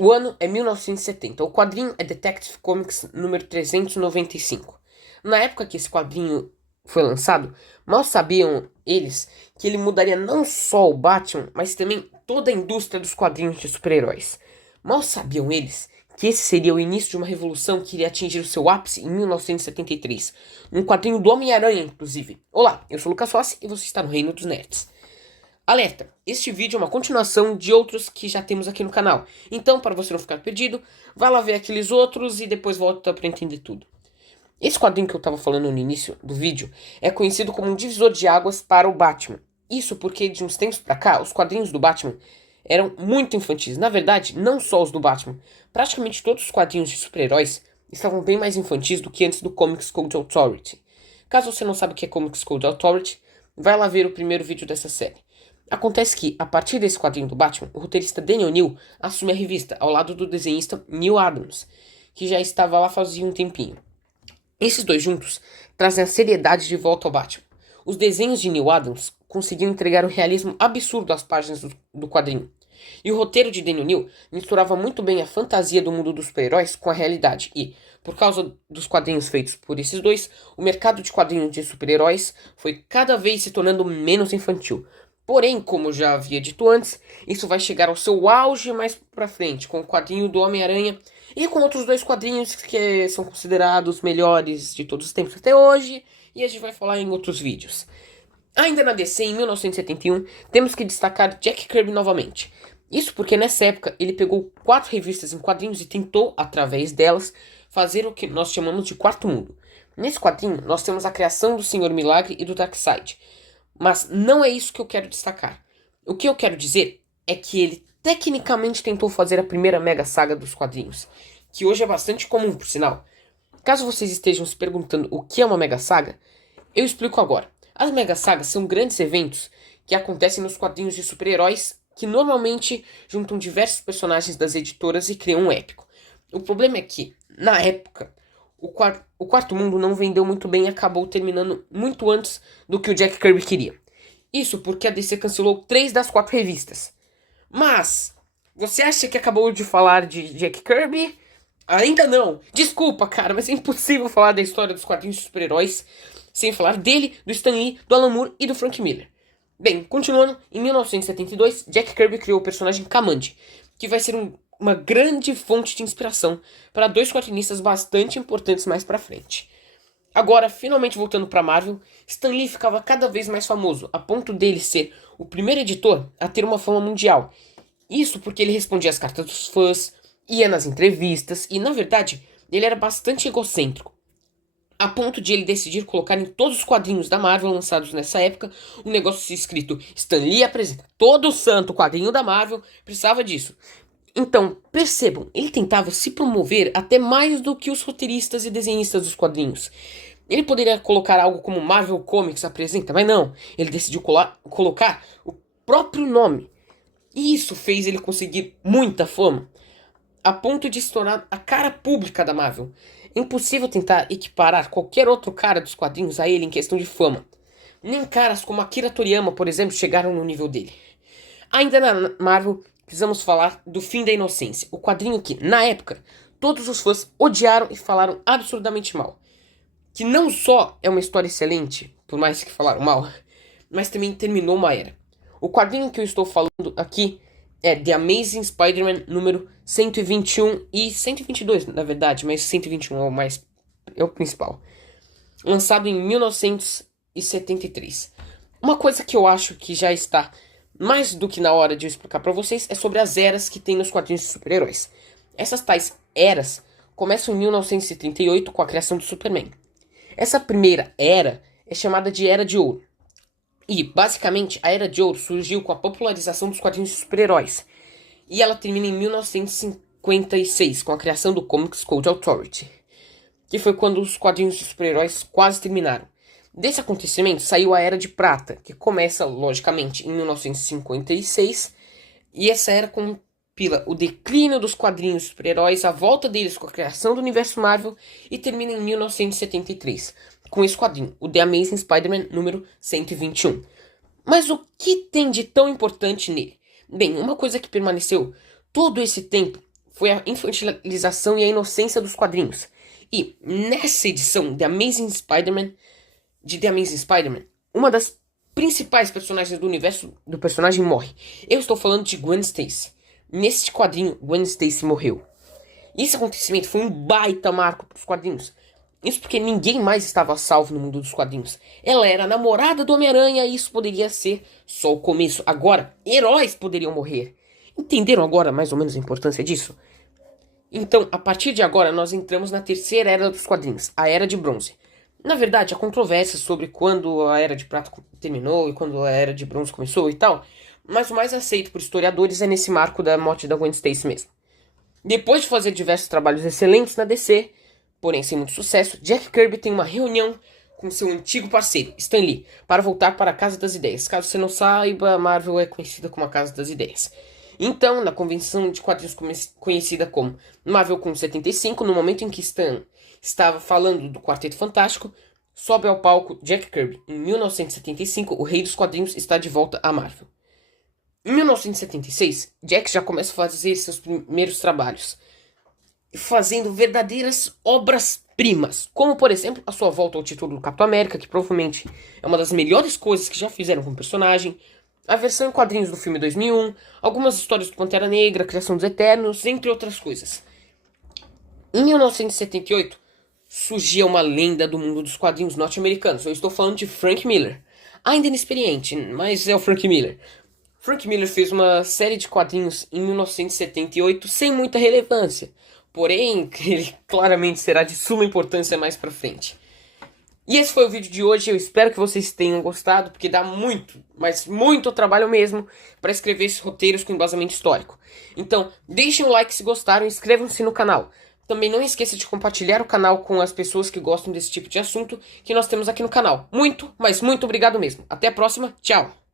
O ano é 1970. O quadrinho é Detective Comics número 395. Na época que esse quadrinho foi lançado, mal sabiam eles que ele mudaria não só o Batman, mas também toda a indústria dos quadrinhos de super-heróis. Mal sabiam eles que esse seria o início de uma revolução que iria atingir o seu ápice em 1973, um quadrinho do Homem-Aranha, inclusive. Olá, eu sou o Lucas Rossi e você está no Reino dos Nerds. Alerta! Este vídeo é uma continuação de outros que já temos aqui no canal. Então, para você não ficar perdido, vai lá ver aqueles outros e depois volta para entender tudo. Esse quadrinho que eu estava falando no início do vídeo é conhecido como um divisor de águas para o Batman. Isso porque de uns tempos pra cá, os quadrinhos do Batman eram muito infantis. Na verdade, não só os do Batman. Praticamente todos os quadrinhos de super-heróis estavam bem mais infantis do que antes do Comics Code Authority. Caso você não saiba o que é Comics Code Authority, vai lá ver o primeiro vídeo dessa série. Acontece que, a partir desse quadrinho do Batman, o roteirista Daniel O'Neil assume a revista, ao lado do desenhista Neil Adams, que já estava lá fazia um tempinho. Esses dois juntos trazem a seriedade de volta ao Batman. Os desenhos de Neil Adams conseguiam entregar um realismo absurdo às páginas do quadrinho. E o roteiro de Daniel O'Neil misturava muito bem a fantasia do mundo dos super-heróis com a realidade. E, por causa dos quadrinhos feitos por esses dois, o mercado de quadrinhos de super-heróis foi cada vez se tornando menos infantil. Porém, como já havia dito antes, isso vai chegar ao seu auge mais pra frente, com o quadrinho do Homem-Aranha e com outros dois quadrinhos que são considerados melhores de todos os tempos até hoje, e a gente vai falar em outros vídeos. Ainda na DC, em 1971, temos que destacar Jack Kirby novamente. Isso porque nessa época ele pegou 4 revistas em quadrinhos e tentou, através delas, fazer o que nós chamamos de Quarto Mundo. Nesse quadrinho, nós temos a criação do Senhor Milagre e do Darkseid. Mas não é isso que eu quero destacar. O que eu quero dizer é que ele tecnicamente tentou fazer a primeira mega saga dos quadrinhos, que hoje é bastante comum, por sinal. Caso vocês estejam se perguntando o que é uma mega saga, eu explico agora. As mega sagas são grandes eventos que acontecem nos quadrinhos de super-heróis que normalmente juntam diversos personagens das editoras e criam um épico. O problema é que, na época, o Quarto Mundo não vendeu muito bem e acabou terminando muito antes do que o Jack Kirby queria. Isso porque a DC cancelou 3 das 4 revistas. Mas, você acha que acabou de falar de Jack Kirby? Ainda não. Desculpa, cara, mas é impossível falar da história dos quadrinhos de super-heróis sem falar dele, do Stan Lee, do Alan Moore e do Frank Miller. Bem, continuando, em 1972, Jack Kirby criou o personagem Kamandi, que vai ser uma grande fonte de inspiração para dois quadrinistas bastante importantes mais pra frente. Agora, finalmente voltando pra Marvel, Stan Lee ficava cada vez mais famoso, a ponto dele ser o primeiro editor a ter uma fama mundial. Isso porque ele respondia às cartas dos fãs, ia nas entrevistas e, na verdade, ele era bastante egocêntrico. A ponto de ele decidir colocar em todos os quadrinhos da Marvel lançados nessa época um negócio escrito Stan Lee apresenta. Todo santo quadrinho da Marvel precisava disso. Então, percebam, ele tentava se promover até mais do que os roteiristas e desenhistas dos quadrinhos. Ele poderia colocar algo como Marvel Comics apresenta, mas não. Ele decidiu colocar o próprio nome. E isso fez ele conseguir muita fama, a ponto de se tornar a cara pública da Marvel. É impossível tentar equiparar qualquer outro cara dos quadrinhos a ele em questão de fama. Nem caras como Akira Toriyama, por exemplo, chegaram no nível dele. Ainda na Marvel, precisamos falar do Fim da Inocência, o quadrinho que, na época, todos os fãs odiaram e falaram absurdamente mal. Que não só é uma história excelente, por mais que falaram mal, mas também terminou uma era. O quadrinho que eu estou falando aqui é The Amazing Spider-Man número 121 e 122, na verdade, mas 121 é o principal. Lançado em 1973. Uma coisa que eu acho que já está mais do que na hora de eu explicar para vocês é sobre as eras que tem nos quadrinhos de super-heróis. Essas tais eras começam em 1938 com a criação do Superman. Essa primeira era é chamada de Era de Ouro. E, basicamente, a Era de Ouro surgiu com a popularização dos quadrinhos de super-heróis. E ela termina em 1956, com a criação do Comics Code Authority, que foi quando os quadrinhos de super-heróis quase terminaram. Desse acontecimento saiu a Era de Prata, que começa, logicamente, em 1956, e essa era compila o declínio dos quadrinhos de super-heróis, a volta deles com a criação do universo Marvel, e termina em 1973, com esse quadrinho, o The Amazing Spider-Man número 121. Mas o que tem de tão importante nele? Bem, uma coisa que permaneceu todo esse tempo foi a infantilização e a inocência dos quadrinhos. E nessa edição de The Amazing Spider-Man, uma das principais personagens do universo do personagem morre. Eu estou falando de Gwen Stacy. Neste quadrinho, Gwen Stacy morreu. Esse acontecimento foi um baita marco para os quadrinhos. Isso porque ninguém mais estava salvo no mundo dos quadrinhos. Ela era a namorada do Homem-Aranha e isso poderia ser só o começo. Agora, heróis poderiam morrer. Entenderam agora mais ou menos a importância disso? Então, a partir de agora, nós entramos na terceira era dos quadrinhos, a Era de Bronze. Na verdade, há controvérsias sobre quando a Era de Prata terminou e quando a Era de Bronze começou e tal, mas o mais aceito por historiadores é nesse marco da morte da Gwen Stacy mesmo. Depois de fazer diversos trabalhos excelentes na DC, porém sem muito sucesso, Jack Kirby tem uma reunião com seu antigo parceiro, Stan Lee, para voltar para a Casa das Ideias. Caso você não saiba, a Marvel é conhecida como a Casa das Ideias. Então, na convenção de quadrinhos conhecida como Marvel com 75, no momento em que Stan estava falando do Quarteto Fantástico, sobe ao palco Jack Kirby. Em 1975, o rei dos quadrinhos está de volta à Marvel. Em 1976, Jack já começa a fazer seus primeiros trabalhos, fazendo verdadeiras obras-primas, como, por exemplo, a sua volta ao título do Capitão América, que provavelmente é uma das melhores coisas que já fizeram com o personagem, a versão em quadrinhos do filme 2001, algumas histórias do Pantera Negra, a criação dos Eternos, entre outras coisas. Em 1978, surgia uma lenda do mundo dos quadrinhos norte-americanos. Eu estou falando de Frank Miller. Ainda inexperiente, mas é o Frank Miller. Frank Miller fez uma série de quadrinhos em 1978 sem muita relevância. Porém, ele claramente será de suma importância mais pra frente. E esse foi o vídeo de hoje, eu espero que vocês tenham gostado, porque dá muito, mas muito trabalho mesmo para escrever esses roteiros com embasamento histórico. Então, deixem um like se gostaram e inscrevam-se no canal. Também não esqueça de compartilhar o canal com as pessoas que gostam desse tipo de assunto que nós temos aqui no canal. Muito, mas muito obrigado mesmo. Até a próxima, tchau!